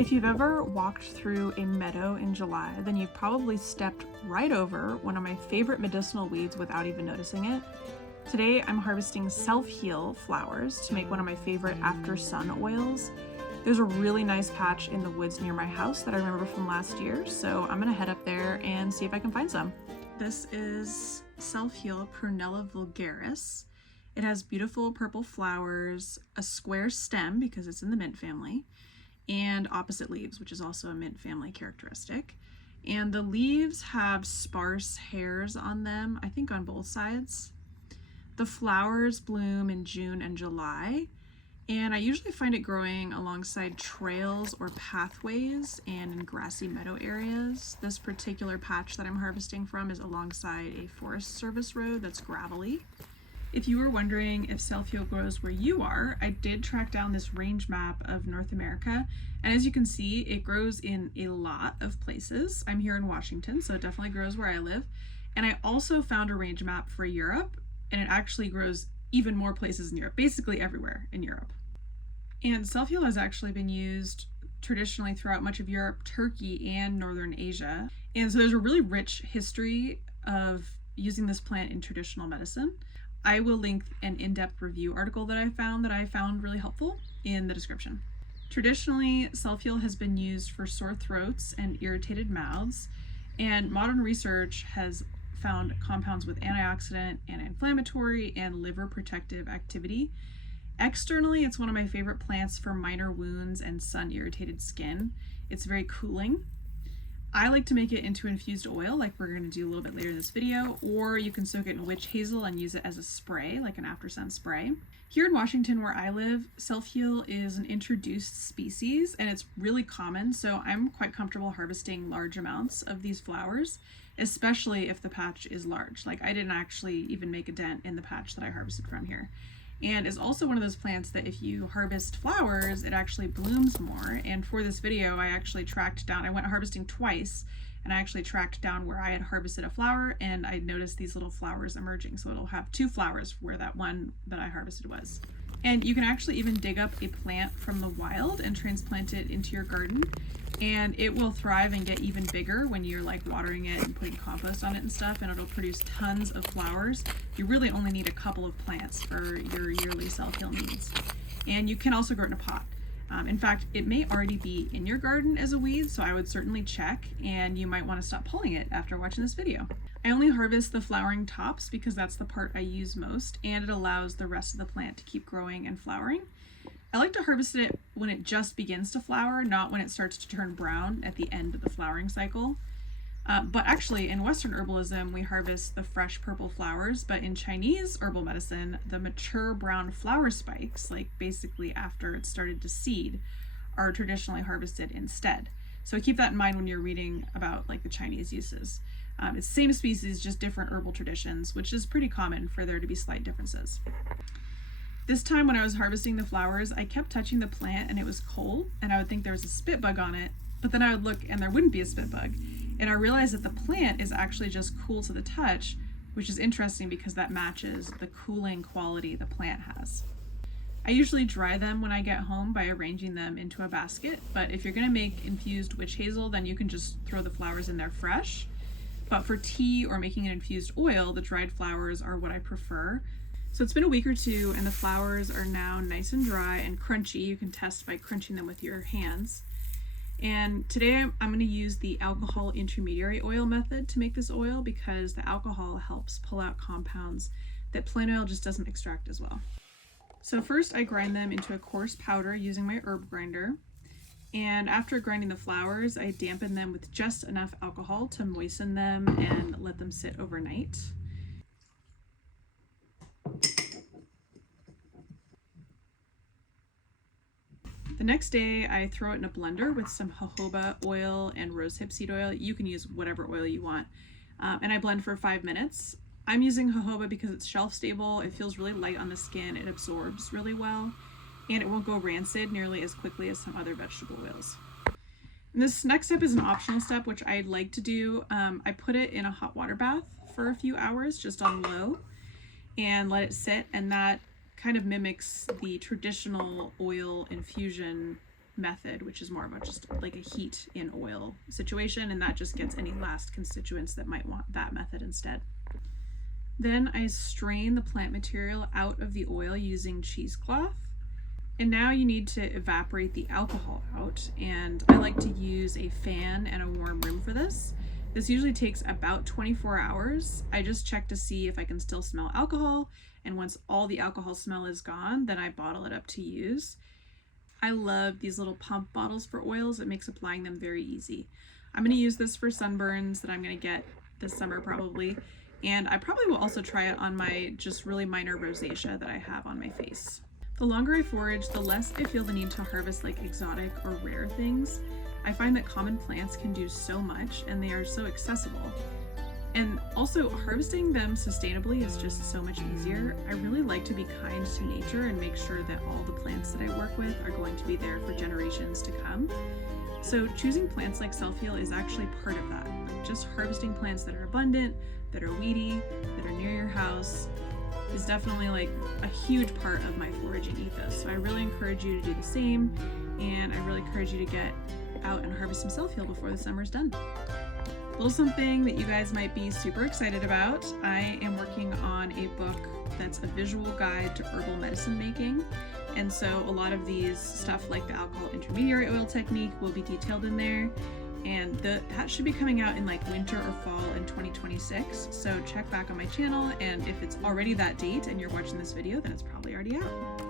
If you've ever walked through a meadow in July, then you've probably stepped right over one of my favorite medicinal weeds without even noticing it. Today I'm harvesting self-heal flowers to make one of my favorite after sun oils. There's a really nice patch in the woods near my house that I remember from last year, so I'm gonna head up there and see if I can find some. This is self-heal Prunella vulgaris. It has beautiful purple flowers, a square stem because it's in the mint family, and opposite leaves, which is also a mint family characteristic. And the leaves have sparse hairs on them, I think on both sides. The flowers bloom in June and July, and I usually find it growing alongside trails or pathways and in grassy meadow areas. This particular patch that I'm harvesting from is alongside a Forest Service road that's gravelly. If you were wondering if self-heal grows where you are, I did track down this range map of North America, and as you can see, it grows in a lot of places. I'm here in Washington, so it definitely grows where I live. And I also found a range map for Europe, and it actually grows even more places in Europe, basically everywhere in Europe. And self-heal has actually been used traditionally throughout much of Europe, Turkey, and Northern Asia. And so there's a really rich history of using this plant in traditional medicine. I will link an in-depth review article that I found really helpful in the description. Traditionally, self-heal has been used for sore throats and irritated mouths, and modern research has found compounds with antioxidant, anti-inflammatory, and liver protective activity. Externally, it's one of my favorite plants for minor wounds and sun-irritated skin. It's very cooling. I like to make it into infused oil, like we're going to do a little bit later in this video, or you can soak it in witch hazel and use it as a spray, like an after sun spray. Here in Washington, where I live, self-heal is an introduced species, and it's really common, so I'm quite comfortable harvesting large amounts of these flowers, especially if the patch is large. Like, I didn't actually even make a dent in the patch that I harvested from here. And is also one of those plants that if you harvest flowers, it actually blooms more. And for this video, I actually tracked down, I went harvesting twice, and I actually tracked down where I had harvested a flower, and I noticed these little flowers emerging. So it'll have two flowers where that one that I harvested was. And you can actually even dig up a plant from the wild and transplant it into your garden, and it will thrive and get even bigger when you're like watering it and putting compost on it and stuff, and it'll produce tons of flowers. You really only need a couple of plants for your yearly self-heal needs. And you can also grow it in a pot. In fact, it may already be in your garden as a weed, so I would certainly check, and you might want to stop pulling it after watching this video. I only harvest the flowering tops because that's the part I use most, and it allows the rest of the plant to keep growing and flowering. I like to harvest it when it just begins to flower, not when it starts to turn brown at the end of the flowering cycle. But actually, in Western herbalism, we harvest the fresh purple flowers, but in Chinese herbal medicine, the mature brown flower spikes, like basically after it started to seed, are traditionally harvested instead. So keep that in mind when you're reading about like the Chinese uses. It's the same species, just different herbal traditions, which is pretty common for there to be slight differences. This time when I was harvesting the flowers, I kept touching the plant and it was cold, and I would think there was a spit bug on it, but then I would look and there wouldn't be a spit bug. And I realized that the plant is actually just cool to the touch, which is interesting because that matches the cooling quality the plant has. I usually dry them when I get home by arranging them into a basket, but if you're gonna make infused witch hazel, then you can just throw the flowers in there fresh. But for tea or making an infused oil, the dried flowers are what I prefer. So it's been a week or two, and the flowers are now nice and dry and crunchy. You can test by crunching them with your hands. And today I'm going to use the alcohol intermediary oil method to make this oil because the alcohol helps pull out compounds that plain oil just doesn't extract as well. So first I grind them into a coarse powder using my herb grinder. And after grinding the flowers, I dampen them with just enough alcohol to moisten them and let them sit overnight. The next day, I throw it in a blender with some jojoba oil and rosehip seed oil. You can use whatever oil you want. And I blend for 5 minutes. I'm using jojoba because it's shelf stable, it feels really light on the skin, it absorbs really well, and it won't go rancid nearly as quickly as some other vegetable oils. And this next step is an optional step, which I'd like to do. I put it in a hot water bath for a few hours, just on low, and let it sit, and that kind of mimics the traditional oil infusion method, which is more of a just like a heat in oil situation, and that just gets any last constituents that might want that method instead. Then I strain the plant material out of the oil using cheesecloth. And now you need to evaporate the alcohol out, and I like to use a fan and a warm room for this. This usually takes about 24 hours. I just check to see if I can still smell alcohol, and once all the alcohol smell is gone, then I bottle it up to use. I love these little pump bottles for oils. It makes applying them very easy. I'm going to use this for sunburns that I'm going to get this summer probably, and I probably will also try it on my just really minor rosacea that I have on my face. The longer I forage, the less I feel the need to harvest like exotic or rare things. I find that common plants can do so much and they are so accessible. And also harvesting them sustainably is just so much easier. I really like to be kind to nature and make sure that all the plants that I work with are going to be there for generations to come. So choosing plants like Self-Heal is actually part of that. Just harvesting plants that are abundant, that are weedy, that are near your house is definitely like a huge part of my foraging ethos. So I really encourage you to do the same, and I really encourage you to get out and harvest some Self-Heal before the summer's done. A little something that you guys might be super excited about. I am working on a book that's a visual guide to herbal medicine making. And so a lot of these stuff like the alcohol intermediary oil technique will be detailed in there. And that should be coming out in like winter or fall in 2026. So check back on my channel, and if it's already that date and you're watching this video, then it's probably already out.